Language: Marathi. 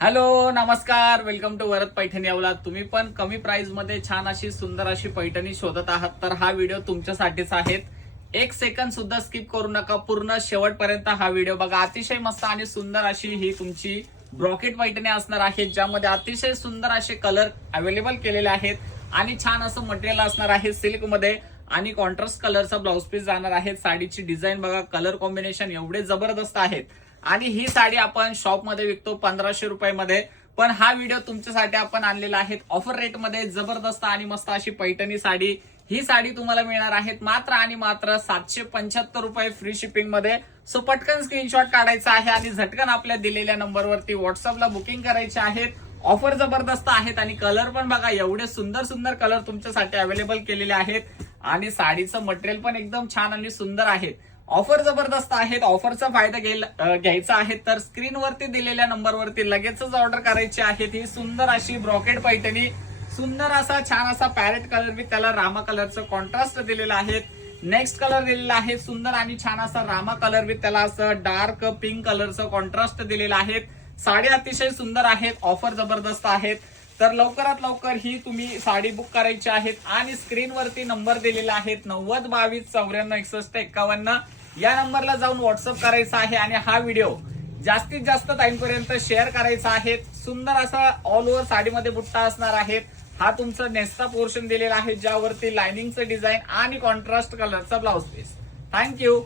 हॅलो नमस्कार, वेलकम टू वरद पैठणी अवलाद. तुम्ही पण कमी प्राइस मध्ये छान अशी सुंदर अशी पैठणी शोधत आहात तर हा व्हिडिओ तुमच्यासाठीच आहे. एक सेकंद सुद्धा स्किप करू नका, पूर्ण शेवटपर्यंत हा व्हिडिओ बघा. अतिशय मस्त आणि सुंदर अशी ही तुमची ब्रॉकेट पैठणी असणार आहे, ज्यामध्ये अतिशय सुंदर असे कलर अवेलेबल केलेले आहेत आणि छान असं मटेरियल असणार आहे सिल्क मध्ये आणि कॉन्ट्रास्ट कलरचा ब्लाउज पीस जाणार आहे. साडीची डिझाईन बघा, कलर कॉम्बिनेशन एवढे जबरदस्त आहेत आणि ही साडी आपण शॉप मध्ये विकतो 1500 रुपयामध्ये. पण हा व्हिडिओ तुमच्यासाठी आपण आणलेला आहे ऑफर रेट मध्ये. जबरदस्त आणि मस्त अशी पैठणी साडी, ही साडी तुम्हाला मिळणार आहेत मात्र आणि मात्र 775 रुपये फ्री शिपिंग मध्ये. सो पटकन स्क्रीनशॉट काढायचा आहे आणि झटकन आपल्या दिलेल्या नंबरवरती व्हॉट्सअपला बुकिंग करायची आहेत. ऑफर जबरदस्त आहेत आणि कलर पण बघा, एवढे सुंदर सुंदर कलर तुमच्यासाठी अवेलेबल केलेले आहेत आणि साडीचं मटेरियल पण एकदम छान आणि सुंदर आहे. ऑफर जबरदस्त आहेत. ऑफरचा फायदा घ्यायचा आहे तर स्क्रीनवरती दिलेल्या नंबरवरती लगेचच ऑर्डर करायची आहे. ही सुंदर अशी ब्रॉकेट पैठणी, सुंदर असा छान असा पॅरेट कलर विथ त्याला रामा कलरचं कॉन्ट्रास्ट दिलेलं आहे. नेक्स्ट कलर दिलेला आहे सुंदर आणि छान असा रामा कलर विथ त्याला असं डार्क पिंक कलरचं कॉन्ट्रास्ट दिलेलं आहे. साडी अतिशय सुंदर आहेत. ऑफर जबरदस्त आहेत. तर लवकरात लवकर ही तुम्ही साडी बुक करायची आहेत आणि स्क्रीनवरती नंबर दिलेला आहे 90 22 94 61 51. या नंबरला जाऊन व्हॉट्सअप करायचा आहे आणि हा व्हिडिओ जास्तीत जास्त टाइम पर्यंत शेअर करायचा आहे. सुंदर असा ऑल ओव्हर साडीमध्ये बुट्टा असणार आहे. हा तुमचा नेसचा पोर्शन दिलेला आहे, ज्यावरती लाइनिंगचं डिझाईन आणि कॉन्ट्रास्ट कलरचा ब्लाउज पीस. थँक्यू.